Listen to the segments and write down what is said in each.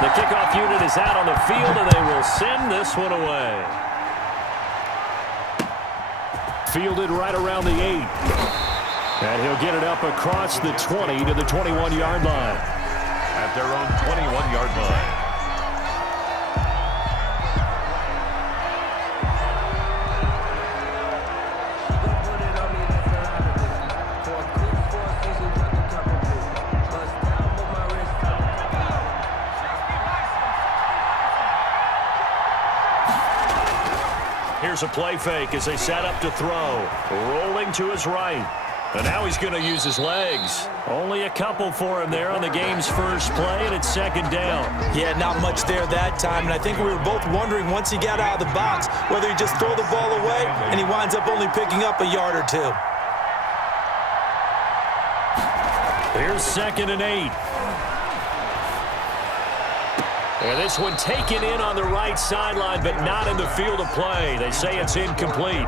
The kickoff unit is out on the field, and they will send this one away. Fielded right around the 8. And he'll get it up across the 20 to the 21-yard line. At their own 21-yard line. Here's a play fake as they set up to throw. Rolling to his right. And now he's going to use his legs. Only a couple for him there on the game's first play, and it's second down. Yeah, not much there that time. And I think we were both wondering once he got out of the box whether he'd just throw the ball away, and he winds up only picking up a yard or two. Here's 2nd and 8. And this one taken in on the right sideline, but not in the field of play. They say it's incomplete.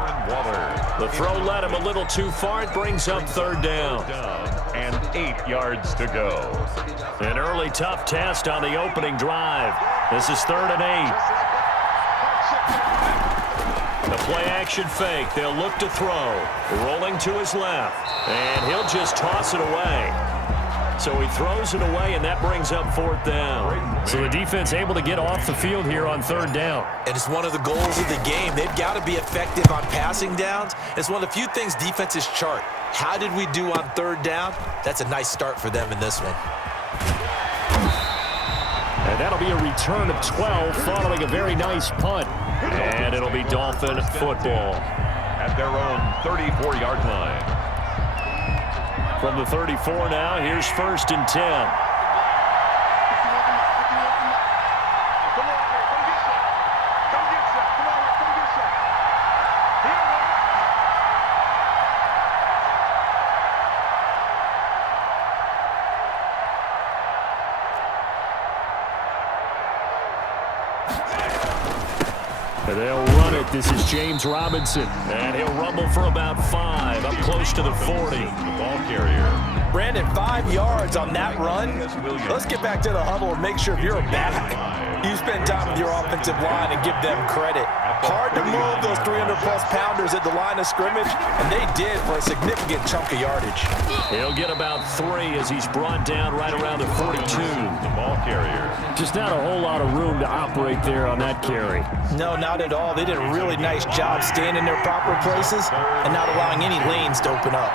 The throw led him a little too far. It brings up 3rd down. And 8 yards to go. An early tough test on the opening drive. This is 3rd and 8. The play action fake. They'll look to throw. Rolling to his left. And he'll just toss it away. So he throws it away, and that brings up 4th down. So the defense able to get off the field here on 3rd down. And it's one of the goals of the game. They've got to be effective on passing downs. It's one of the few things defenses chart. How did we do on 3rd down? That's a nice start for them in this one. And that'll be a return of 12 following a very nice punt. And it'll be Dolphin football. At their own 34-yard line. From the 34 now, here's 1st and 10. And they'll run it. This is James Robinson. And he'll rumble for about 5, up close to the 40. The ball carrier. Brandon, 5 yards on that run. Let's get back to the huddle and make sure if you're a back, you spend time with your offensive line and give them credit. Hard to move those 300-plus pounders at the line of scrimmage, and they did for a significant chunk of yardage. He'll get about 3 as he's brought down right around the 42. The ball carrier. Just not a whole lot of room to operate there on that carry. No, not at all. They did a really nice job staying in their proper places and not allowing any lanes to open up.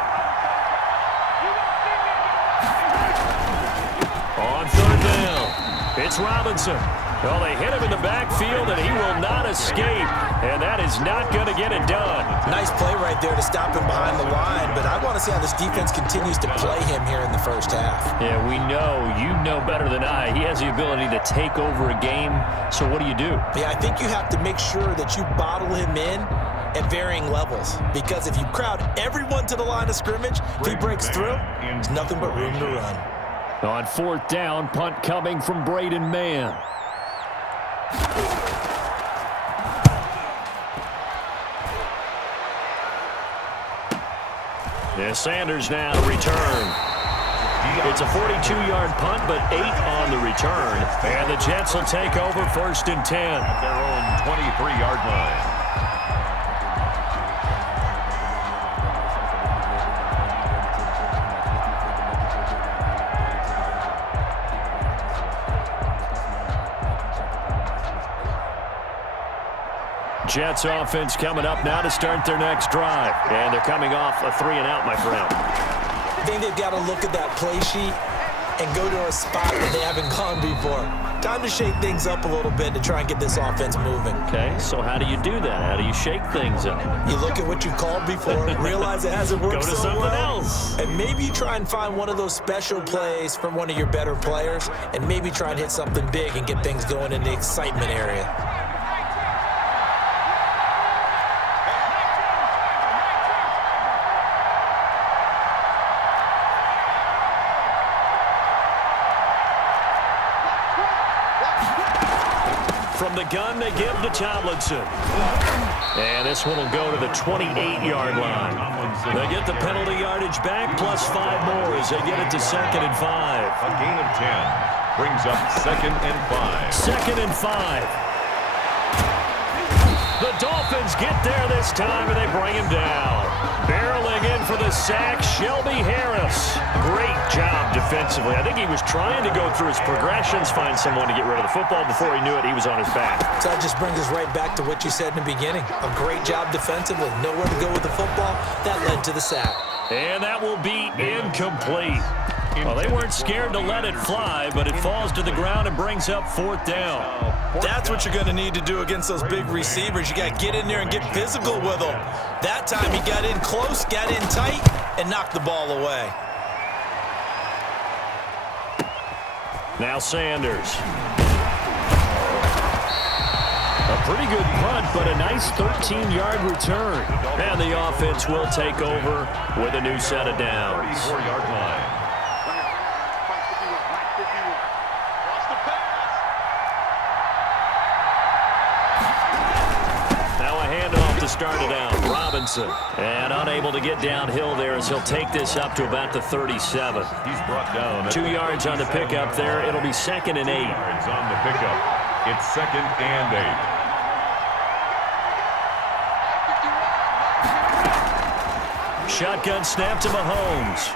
On 3rd down, it's Robinson. Well, they hit him in the backfield, and he will not escape. And that is not going to get it done. Nice play right there to stop him behind the line, but I want to see how this defense continues to play him here in the first half. Yeah, we know. You know better than I. He has the ability to take over a game, so what do you do? Yeah, I think you have to make sure that you bottle him in at varying levels, because if you crowd everyone to the line of scrimmage, if he breaks through, there's nothing but room to run. On 4th down, punt coming from Braden Mann. Yeah, Sanders now to return. It's a 42-yard punt, but 8 on the return. And the Jets will take over 1st and 10. At their own 23-yard line. Jets offense coming up now to start their next drive. And they're coming off a 3-and-out, my friend. I think they've got to look at that play sheet and go to a spot that they haven't gone before. Time to shake things up a little bit to try and get this offense moving. Okay, so how do you do that? How do you shake things up? You look at what you called before, realize it hasn't worked Go to so something well, else. and maybe you try and find one of those special plays from one of your better players, and maybe try and hit something big and get things going in the excitement area. From the gun, they give to Tomlinson. And this one will go to the 28-yard line. They get the penalty yardage back, plus 5 more as they get it to 2nd and 5. A gain of 10. Brings up 2nd and 5. 2nd and 5. The Dolphins get there this time, and they bring him down. Barreling in for the sack, Shelby Harris. Great job defensively. I think he was trying to go through his progressions, find someone to get rid of the football. Before he knew it, he was on his back. So that just brings us right back to what you said in the beginning. A great job defensively. Nowhere to go with the football. That led to the sack. And that will be incomplete. Well, they weren't scared to let it fly, but it falls to the ground and brings up 4th down. That's what you're going to need to do against those big receivers. You got to get in there and get physical with them. That time he got in close, got in tight, and knocked the ball away. Now Sanders. A pretty good punt, but a nice 13-yard return. And the offense will take over with a new set of downs. 34-yard line. To start it out, Robinson, and unable to get downhill there as he'll take this up to about the 37. He's brought down 2 yards on the pickup there. It'll be 2nd and 8. Yards on the pickup. It's 2nd and 8. Shotgun snap to Mahomes.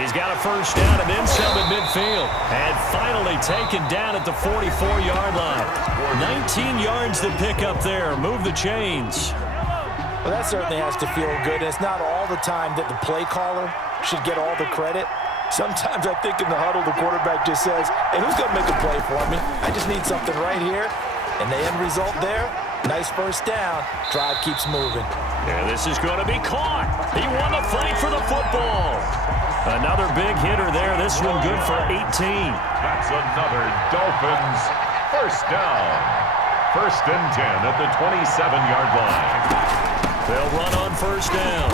He's got a first down and then some at midfield. And finally taken down at the 44-yard line. 19 yards to pick up there. Move the chains. Well, that certainly has to feel good. It's not all the time that the play caller should get all the credit. Sometimes I think in the huddle, the quarterback just says, hey, who's going to make a play for me? I just need something right here. And the end result there, nice first down. Drive keeps moving. And this is going to be caught. He won the fight for the football. Another big hitter there. This one good for 18. That's another Dolphins first down. 1st and 10 at the 27-yard line. They'll run on first down.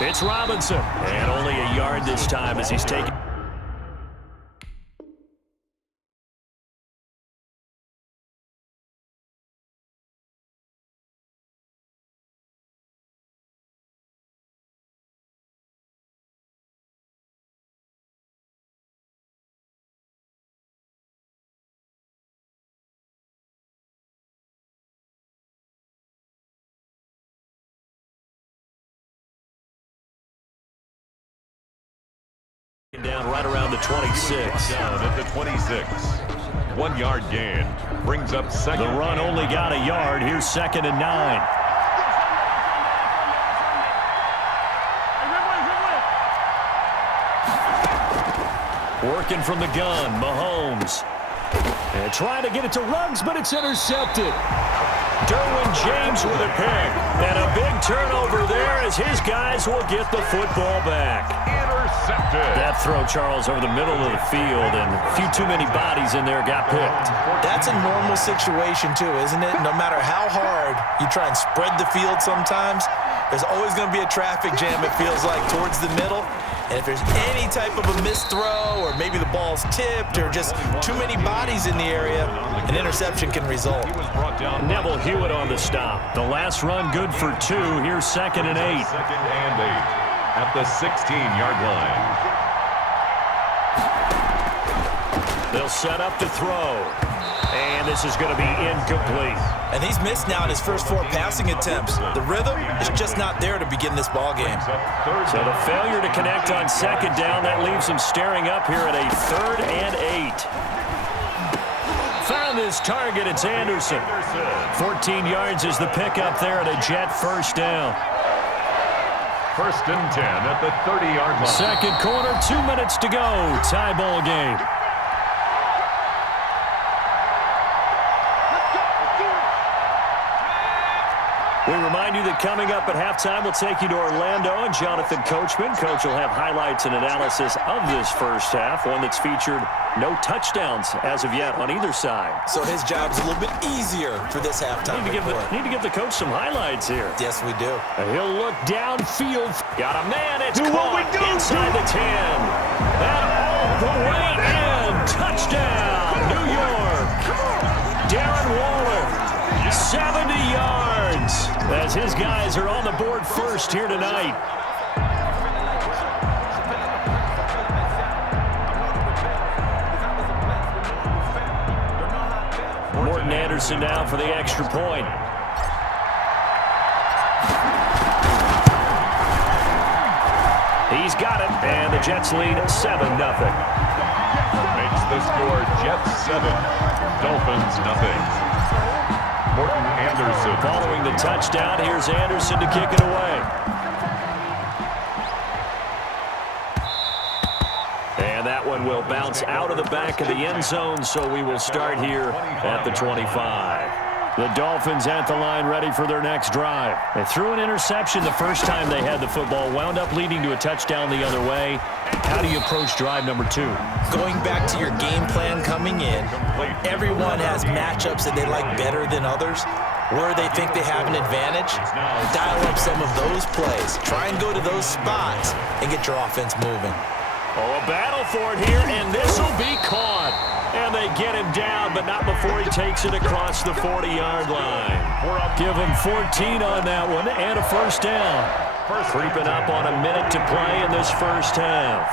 It's Robinson. And only a yard this time as he's taken. Down right around the 26. Down at the 26. 1-yard gain. Brings up 2nd. The run only got a yard. Here's 2nd and 9. Working from the gun, Mahomes. And trying to get it to Ruggs, but it's intercepted. Derwin James with a pick. And a big turnover there as his guys will get the football back. Intercepted. That throw, Charles, over the middle of the field, and a few too many bodies in there got picked. That's a normal situation, too, isn't it? No matter how hard you try and spread the field sometimes, there's always going to be a traffic jam, it feels like, towards the middle. And if there's any type of a missed throw or maybe the ball's tipped or just too many bodies in the area, an interception can result. Neville Hewitt on the stop. The last run good for 2. Here's 2nd and 8. 2nd and 8 at the 16-yard line. They'll set up to throw. And this is going to be incomplete. And he's missed now in his first 4 passing attempts. The rhythm is just not there to begin this ball game. So the failure to connect on 2nd down, that leaves him staring up here at a 3rd and 8. Found his target. It's Anderson. 14 yards is the pickup there at a Jet first down. 1st and 10 at the 30-yard line. Second quarter, 2 minutes to go. Tie ball game. We remind you that coming up at halftime, we'll take you to Orlando and Jonathan Coachman. Coach will have highlights and analysis of this first half, one that's featured no touchdowns as of yet on either side. So his job's a little bit easier for this halftime. Need to give the coach some highlights here. Yes, we do. He'll look downfield. Got a man. It's caught inside the 10. And all the way in. Touchdown, New York. Darren Waller, 70 yards. As his guys are on the board first here tonight. Jordan Anderson now for the extra point. He's got it, and the Jets lead 7-0. Makes the score Jets 7, Dolphins nothing. Morton Anderson. Following the touchdown, here's Anderson to kick it away. And that one will bounce out of the back of the end zone, so we will start here at the 25. The Dolphins at the line ready for their next drive. They threw an interception the first time they had the football, wound up leading to a touchdown the other way. How do you approach drive number 2? Going back to your game plan coming in, everyone has matchups that they like better than others. Where they think they have an advantage, dial up some of those plays. Try and go to those spots and get your offense moving. Oh, a battle for it here, and this will be caught. And they get him down, but not before he takes it across the 40-yard line. Give him 14 on that one and a first down. Creeping up on a minute to play in this first half.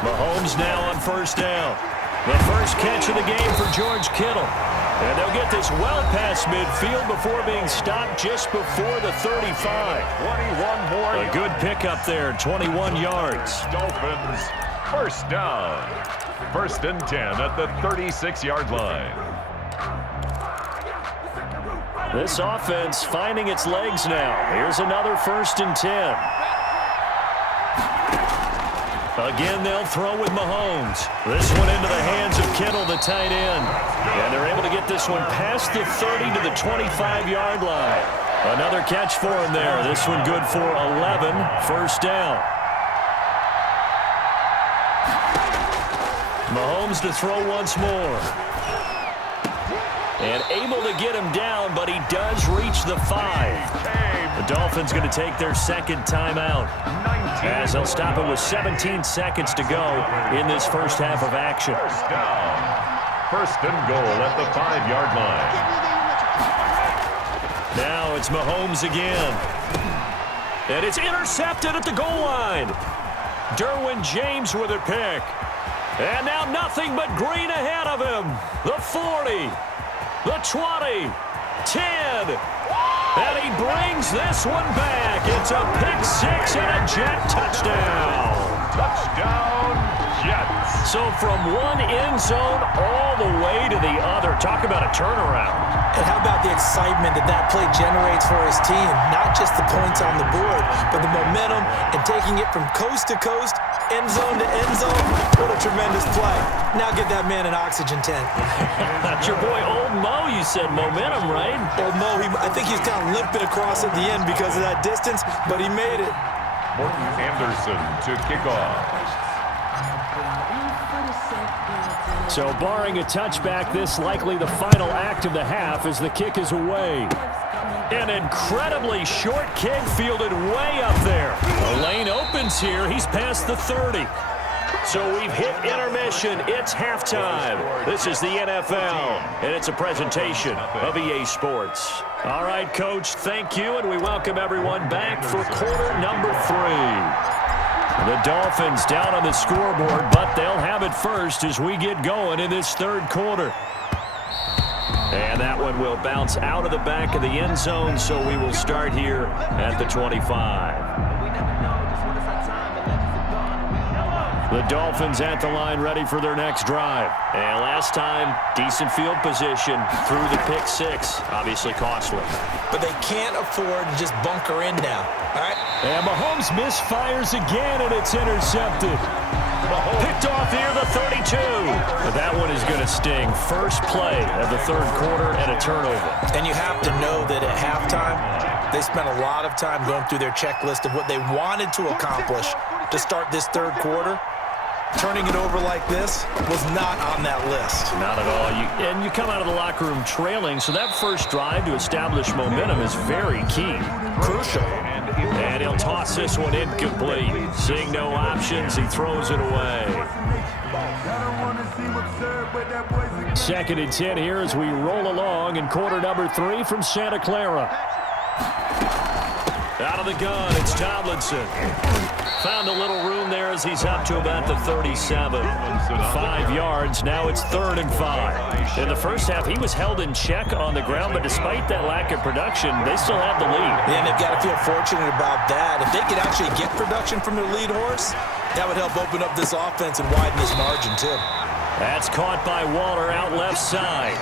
Mahomes now on first down. The first catch of the game for George Kittle. And they'll get this well past midfield before being stopped just before the 35. 21 more. A good pickup there, 21 yards. Dolphins first down. 1st and 10 at the 36-yard line. This offense finding its legs now. Here's another 1st and 10. Again, they'll throw with Mahomes. This one into the hands of Kittle, the tight end. And they're able to get this one past the 30 to the 25-yard line. Another catch for him there. This one good for 11. First down. Mahomes to throw once more. And able to get him down, but he does reach the 5. The Dolphins going to take their second timeout, as they'll stop it with 17 seconds to go in this first half of action. First down. 1st and goal at the 5-yard line. Now it's Mahomes again. And it's intercepted at the goal line. Derwin James with a pick. And now nothing but green ahead of him. The 40, the 20, 10. And he brings this one back. It's a pick-6 and a Jet touchdown. Touchdown, Jets. So from one end zone all the way to the other. Talk about a turnaround. And how about the excitement that play generates for his team? Not just the points on the board, but the momentum and taking it from coast to coast, end zone to end zone. What a tremendous play. Now get that man an oxygen tent. That's your boy Old Mo, you said. Momentum, right? Old Mo, I think he's kind of limping across at the end because of that distance, but he made it. Morton Anderson to kick off. So barring a touchback, this likely the final act of the half as the kick is away. An incredibly short kick fielded way up there. The lane opens here. He's past the 30. So we've hit intermission. It's halftime. This is the NFL, and it's a presentation of EA Sports. All right, Coach, thank you, and we welcome everyone back for quarter number 3. The Dolphins down on the scoreboard, but they'll have it first as we get going in this third quarter. And that one will bounce out of the back of the end zone, so we will start here at the 25. The Dolphins at the line ready for their next drive. And last time, decent field position through the pick-6. Obviously costly. But they can't afford to just bunker in now. All right? And Mahomes misfires again, and it's intercepted. Picked off here, the 32. But that one is going to sting. First play of the third quarter and a turnover. And you have to know that at halftime, they spent a lot of time going through their checklist of what they wanted to accomplish to start this third quarter. Turning it over like this was not on that list. Not at all. And you come out of the locker room trailing, so that first drive to establish momentum is very key. Crucial. And he'll toss this one incomplete. Seeing no options, he throws it away. 2nd and 10 here as we roll along in quarter number 3 from Santa Clara. Out of the gun, it's Tomlinson. Found a little room there as he's up to about the 37. 5 yards, now it's 3rd and 5. In the first half, he was held in check on the ground, but despite that lack of production, they still have the lead. Yeah, and they've got to feel fortunate about that. If they could actually get production from their lead horse, that would help open up this offense and widen this margin, too. That's caught by Waller out left side.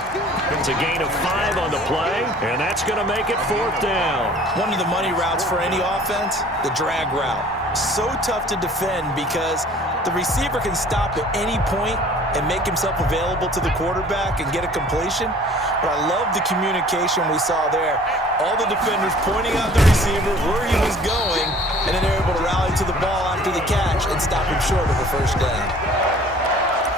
It's a gain of 5 on the play, and that's going to make it 4th down. One of the money routes for any offense, the drag route. So tough to defend because the receiver can stop at any point and make himself available to the quarterback and get a completion. But I love the communication we saw there. All the defenders pointing out the receiver where he was going, and then they're able to rally to the ball after the catch and stop him short of the first down.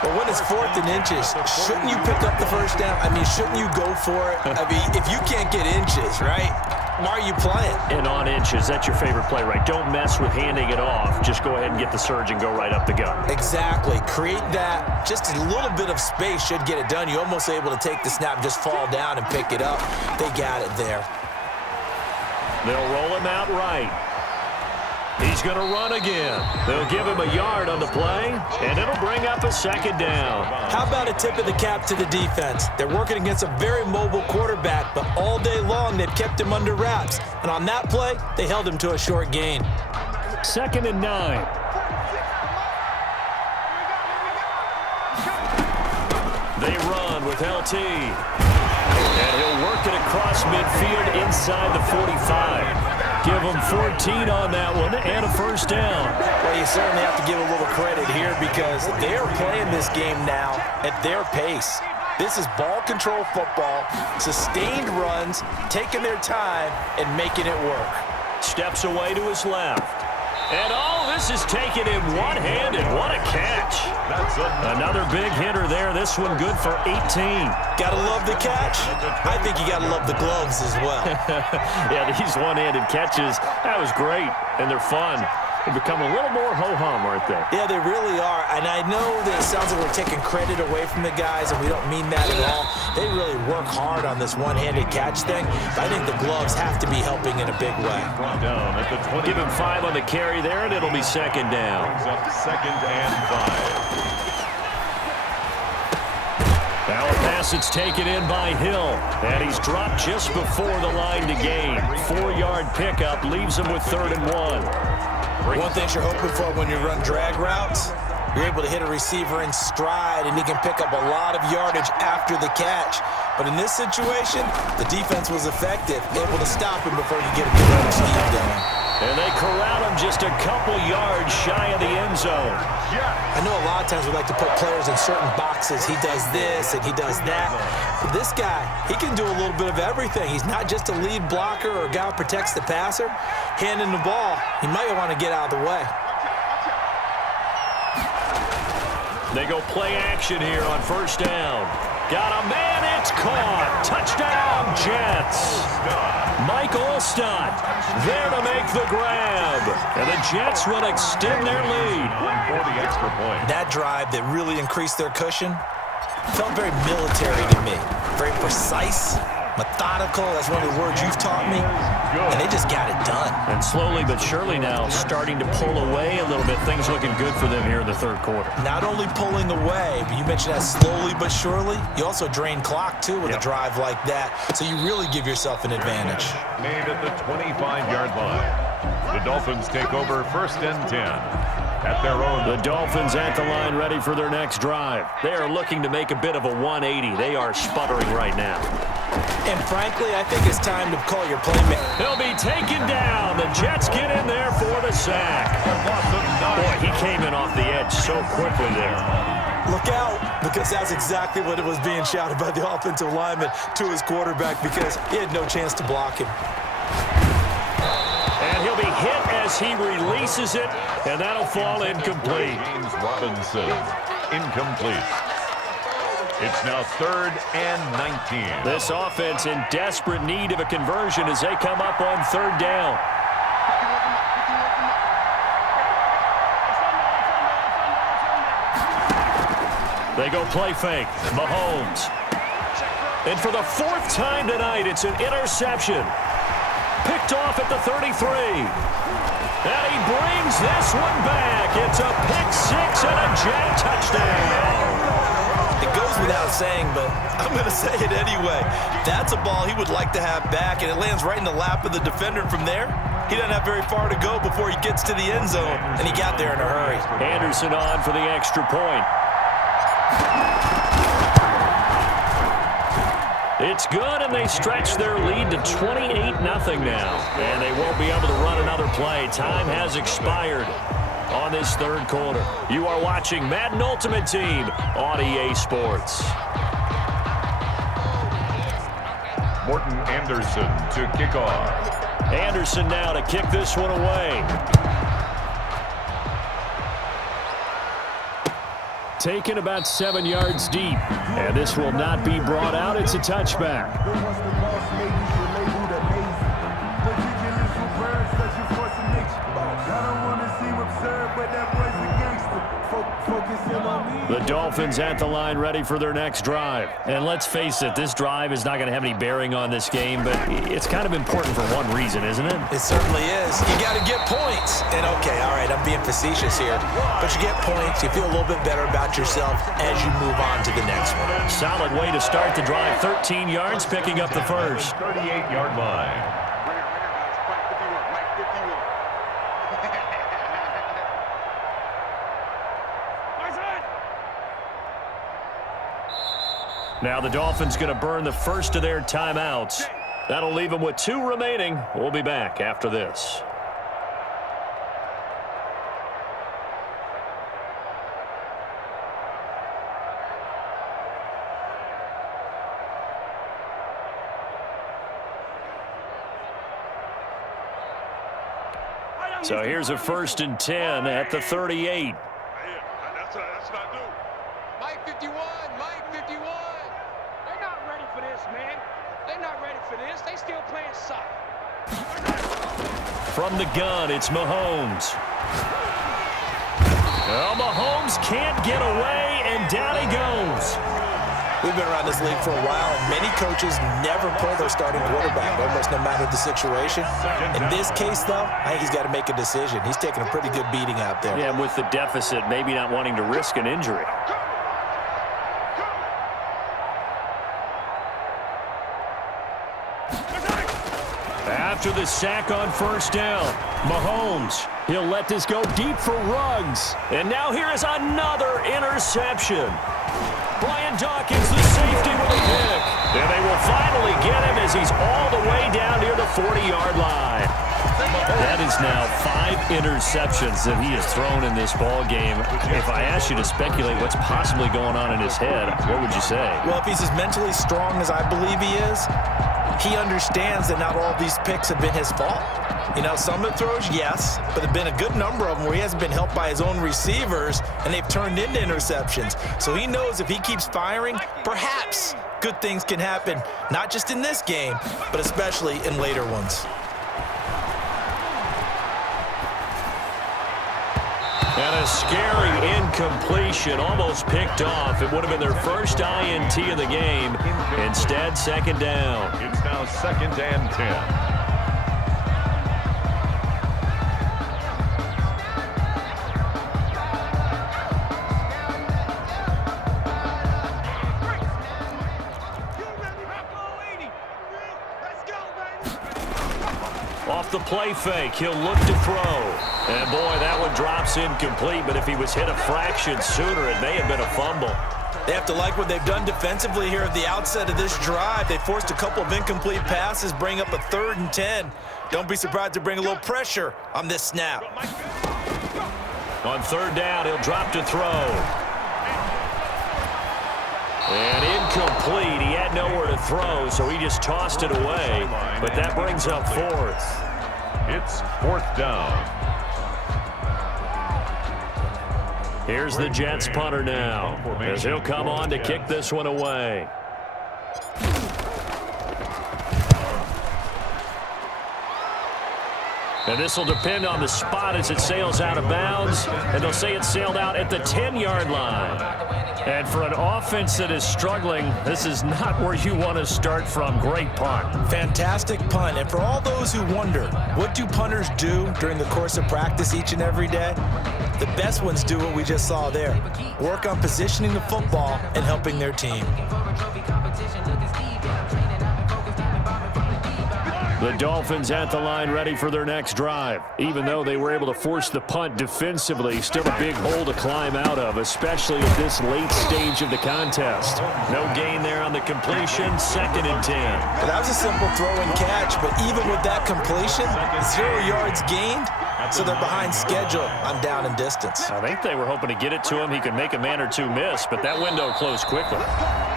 But when it's 4th and inches, shouldn't you pick up the first down? I mean, shouldn't you go for it? I mean, if you can't get inches, right, why are you playing? And on inches, that's your favorite play, right? Don't mess with handing it off. Just go ahead and get the surge and go right up the gut. Exactly. Create that. Just a little bit of space should get it done. You're almost able to take the snap, just fall down and pick it up. They got it there. They'll roll him out right. He's going to run again. They'll give him a yard on the play, and it'll bring up a 2nd down. How about a tip of the cap to the defense? They're working against a very mobile quarterback, but all day long they've kept him under wraps. And on that play, they held him to a short gain. 2nd and 9. They run with LT. And he'll work it across midfield inside the 45. Give them 14 on that one and a 1st down. Well, you certainly have to give a little credit here because they're playing this game now at their pace. This is ball control football, sustained runs, taking their time and making it work. Steps away to his left. And oh, this is taken in one-handed. What a catch. That's another big hitter there. This one good for 18. Gotta love the catch. I think you gotta love the gloves as well. Yeah, these one-handed catches, that was great, and they're fun. They become a little more ho-hum, aren't they? Yeah, they really are. And I know that it sounds like we're taking credit away from the guys, and we don't mean that at all. They really work hard on this one-handed catch thing. But I think the gloves have to be helping in a big way. Down at the 20. Give him 5 on the carry there, and it'll be 2nd down. Up 2nd and 5. Now a pass that's taken in by Hill, and he's dropped just before the line to gain. 4-yard pickup leaves him with 3rd and 1. One thing you're hoping for when you run drag routes, you're able to hit a receiver in stride, and he can pick up a lot of yardage after the catch. But in this situation, the defense was effective, able to stop him before you get a direct scheme going. And they corral him just a couple yards shy of the end zone. I know a lot of times we like to put players in certain boxes. He does this and he does that. But this guy, he can do a little bit of everything. He's not just a lead blocker or a guy who protects the passer. Handing the ball, he might want to get out of the way. They go play action here on 1st down. Got a man, it's caught. Touchdown, Jets. Mike Olstad there to make the grab. And the Jets will extend their lead. For the extra point. That drive that really increased their cushion felt very military to me. Very precise, methodical. That's one of the words you've taught me. And they just got it done. And slowly but surely now starting to pull away a little bit. Things looking good for them here in the 3rd quarter. Not only pulling away, but you mentioned that slowly but surely. You also drain clock, too, with a drive like that. So you really give yourself an advantage. Made at the 25-yard line. The Dolphins take over 1st and 10. At their own. The Dolphins at the line ready for their next drive. They are looking to make a bit of a 180. They are sputtering right now. And frankly, I think it's time to call your playmaker. He'll be taken down. The Jets get in there for the sack. Boy, he came in off the edge so quickly there. Look out, because that's exactly what it was being shouted by the offensive lineman to his quarterback because he had no chance to block him. And he'll be hit as he releases it, and that'll fall incomplete. James Robinson, incomplete. It's now 3rd and 19. This offense in desperate need of a conversion as they come up on 3rd down. They go play fake. Mahomes. And for the 4th time tonight, it's an interception. picked off at the 33. And he brings this one back. It's a pick six and a Jet touchdown. It goes without saying, but I'm going to say it anyway. That's a ball he would like to have back, and it lands right in the lap of the defender. From there, he doesn't have very far to go before he gets to the end zone, and he got there in a hurry. Anderson on for the extra point. It's good, and they stretch their lead to 28-0 now. And they won't be able to run another play. Time has expired on this third quarter. You are watching Madden Ultimate Team on EA Sports. Morton Anderson to kick off. Anderson now to kick this one away. Taken about 7 yards deep. And this will not be brought out. It's a touchback. The Dolphins at the line ready for their next drive. And let's face it, this drive is not going to have any bearing on this game, but it's kind of important for one reason, isn't it? It certainly is. You got to get points. And okay, all right, I'm being facetious here, but you get points, you feel a little bit better about yourself as you move on to the next one. Solid way to start the drive. 13 yards, picking up the first. 38-yard line. Now the Dolphins going to burn the first of their timeouts. That'll leave them with 2 remaining. We'll be back after this. So here's a 1st and 10 at the 38. That's what I do. Mike 51, Mike 51. They're not ready for this, man. They're not ready for this. They still playing soccer. From the gun, it's Mahomes. Well, Mahomes can't get away, and down he goes. We've been around this league for a while, and many coaches never pull their starting quarterback, almost no matter the situation. In this case, though, I think he's got to make a decision. He's taking a pretty good beating out there. Yeah, and with the deficit, maybe not wanting to risk an injury. After the sack on 1st down, Mahomes, he'll let this go deep for Ruggs. And now here is another interception. Brian Dawkins, the safety with a pick. And they will finally get him as he's all the way down near the 40-yard line. That is now 5 interceptions that he has thrown in this ball game. If I asked you to speculate what's possibly going on in his head, what would you say? Well, if he's as mentally strong as I believe he is, he understands that not all these picks have been his fault. You know, some of the throws, yes, but there have been a good number of them where he hasn't been helped by his own receivers, and they've turned into interceptions. So he knows if he keeps firing, perhaps good things can happen, not just in this game, but especially in later ones. And a scary incompletion, almost picked off. It would have been their first INT of the game. Instead, 2nd down. It's now 2nd and 10. Off the play fake, he'll look to throw. And boy, that one drops incomplete, but if he was hit a fraction sooner, it may have been a fumble. They have to like what they've done defensively here at the outset of this drive. They forced a couple of incomplete passes, bring up a 3rd and 10. Don't be surprised to bring a little pressure on this snap. On 3rd down, he'll drop to throw. And incomplete. He had nowhere to throw, so he just tossed it away. But that brings up 4th. It's 4th down. Here's the Jets punter now, as he'll come on to kick this one away. And this will depend on the spot as it sails out of bounds, and they'll say it sailed out at the 10-yard line. And for an offense that is struggling, this is not where you want to start from. Great punt. Fantastic punt. And for all those who wonder, what do punters do during the course of practice each and every day? The best ones do what we just saw there. Work on positioning the football and helping their team. The Dolphins at the line ready for their next drive. Even though they were able to force the punt defensively, still a big hole to climb out of, especially at this late stage of the contest. No gain there on the completion, 2nd and 10. That was a simple throw and catch, but even with that completion, 0 yards gained, so they're behind schedule on down and distance. I think they were hoping to get it to him. He could make a man or two miss, but that window closed quickly.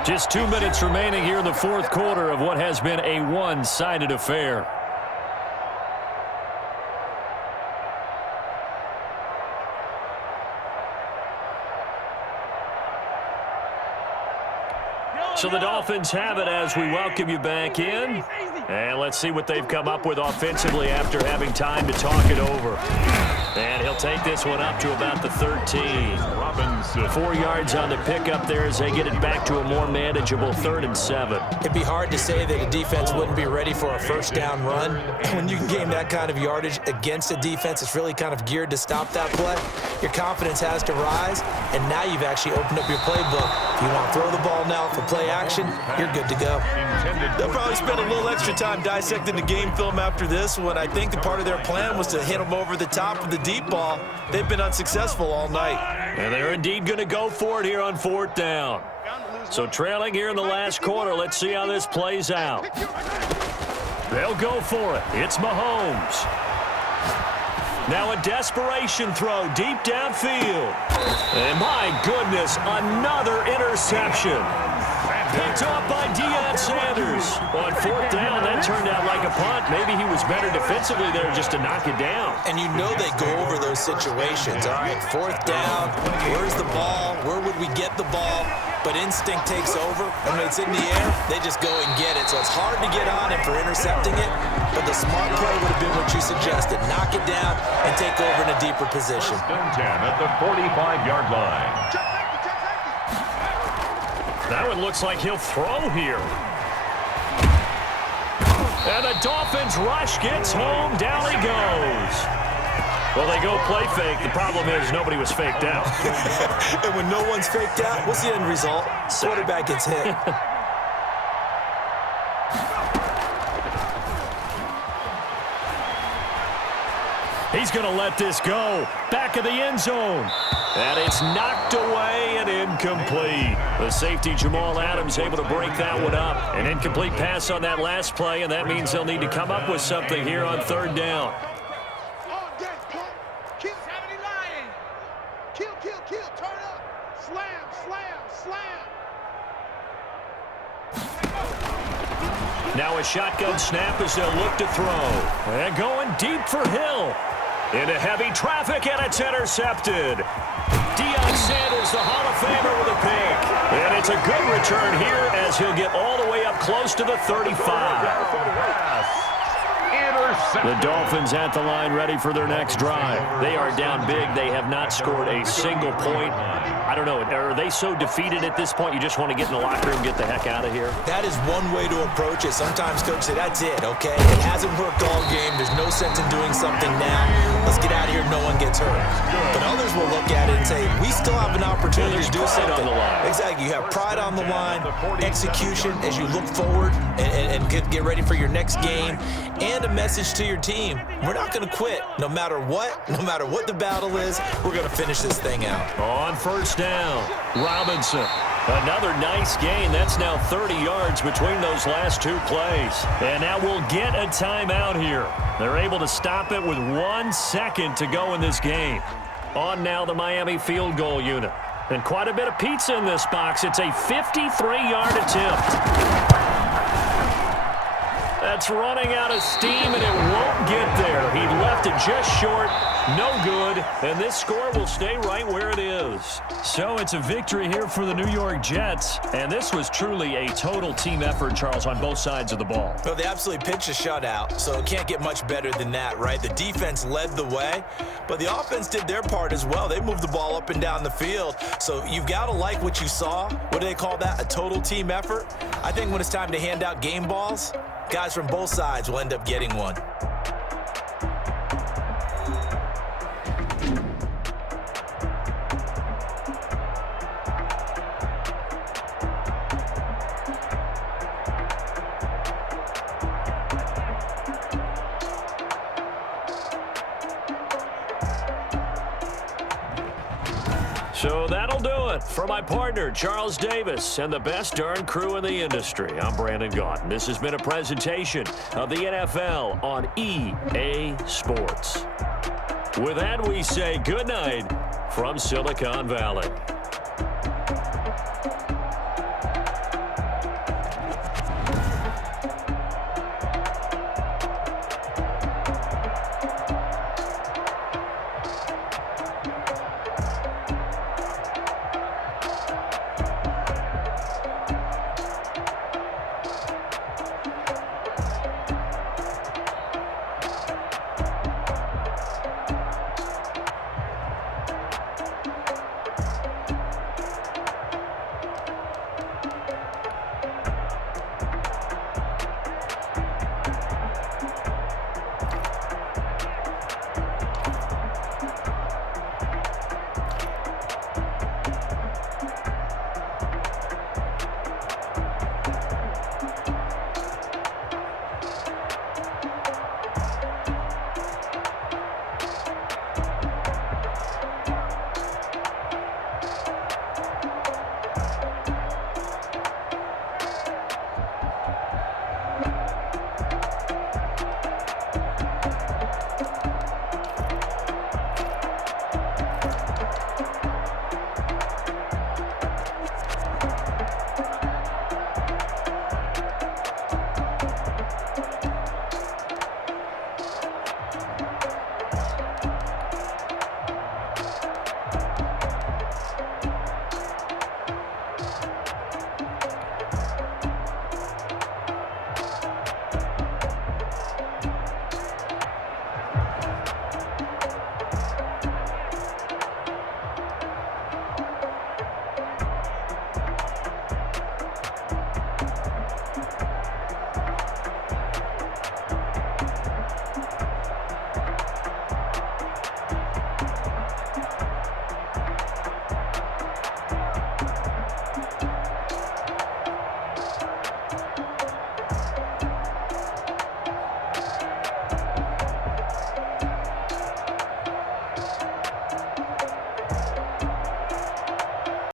Just 2 minutes remaining here in the 4th quarter of what has been a one-sided affair. So the Dolphins have it as we welcome you back in. And let's see what they've come up with offensively after having time to talk it over. And he'll take this one up to about the 13. 4 yards on the pickup there as they get it back to a more manageable 3rd and 7. It'd be hard to say that a defense wouldn't be ready for a first down run. When you can gain that kind of yardage against a defense, it's really kind of geared to stop that play. Your confidence has to rise, and now you've actually opened up your playbook. If you want to throw the ball now for play action, you're good to go. They'll probably spend a little extra time dissecting the game film after this one. I think the part of their plan was to hit them over the top of the deep ball. They've been unsuccessful all night. And they're indeed going to go for it here on 4th down. So trailing here in the last quarter, let's see how this plays out. They'll go for it. It's Mahomes. Now a desperation throw deep downfield. And my goodness, another interception. Picked off by Deion Sanders. On 4th down, that turned out like a punt. Maybe he was better defensively there just to knock it down. And you know they go over those situations. All right, 4th down, where's the ball? Where would we get the ball? But instinct takes over, and when it's in the air, they just go and get it. So it's hard to get on him for intercepting it, but the smart play would have been what you suggested. Knock it down and take over in a deeper position. 10 at the 45-yard line. That one looks like he'll throw here. And the Dolphins rush gets home. Down he goes. Well, they go play fake. The problem is nobody was faked out. And when no one's faked out, what's the end result? Quarterback gets hit. He's going to let this go. Back of the end zone. And it's knocked away and incomplete. The safety, Jamal Adams, able to break that one up. An incomplete pass on that last play, and that means they'll need to come up with something here on 3rd down. Now a shotgun snap as they'll look to throw. And going deep for Hill. Into heavy traffic, and it's intercepted. Deion Sanders, the Hall of Famer, with a pick. And it's a good return here as he'll get all the way up close to the 35. The Dolphins at the line ready for their next drive. They are down big. They have not scored a single point. I don't know. Are they so defeated at this point you just want to get in the locker room and get the heck out of here? That is one way to approach it. Sometimes coaches say, that's it, okay? It hasn't worked all game. There's no sense in doing something now. Let's get out of here. No one gets hurt. But others will look at it and say, we still have an opportunity to do something. On the line. Exactly. You have pride on the line, execution as you look forward and get ready for your next game, and a message to your team. We're not going to quit. No matter what the battle is, we're going to finish this thing out. On 1st down, Robinson. Another nice gain. That's now 30 yards between those last 2 plays. And now we'll get a timeout here. They're able to stop it with 1 second to go in this game. On now the Miami field goal unit. And quite a bit of pizza in this box. It's a 53-yard attempt. That's running out of steam, and it won't get there. He left it just short. No good. And this score will stay right where it is. So it's a victory here for the New York Jets. And this was truly a total team effort, Charles, on both sides of the ball. Well, they absolutely pitched a shutout, so it can't get much better than that, right? The defense led the way, but the offense did their part as well. They moved the ball up and down the field. So you've got to like what you saw. What do they call that? A total team effort? I think when it's time to hand out game balls, guys from both sides will end up getting one. So that'll do it for my partner, Charles Davis, and the best darn crew in the industry. I'm Brandon Gaudin. This has been a presentation of the NFL on EA Sports. With that, we say good night from Silicon Valley.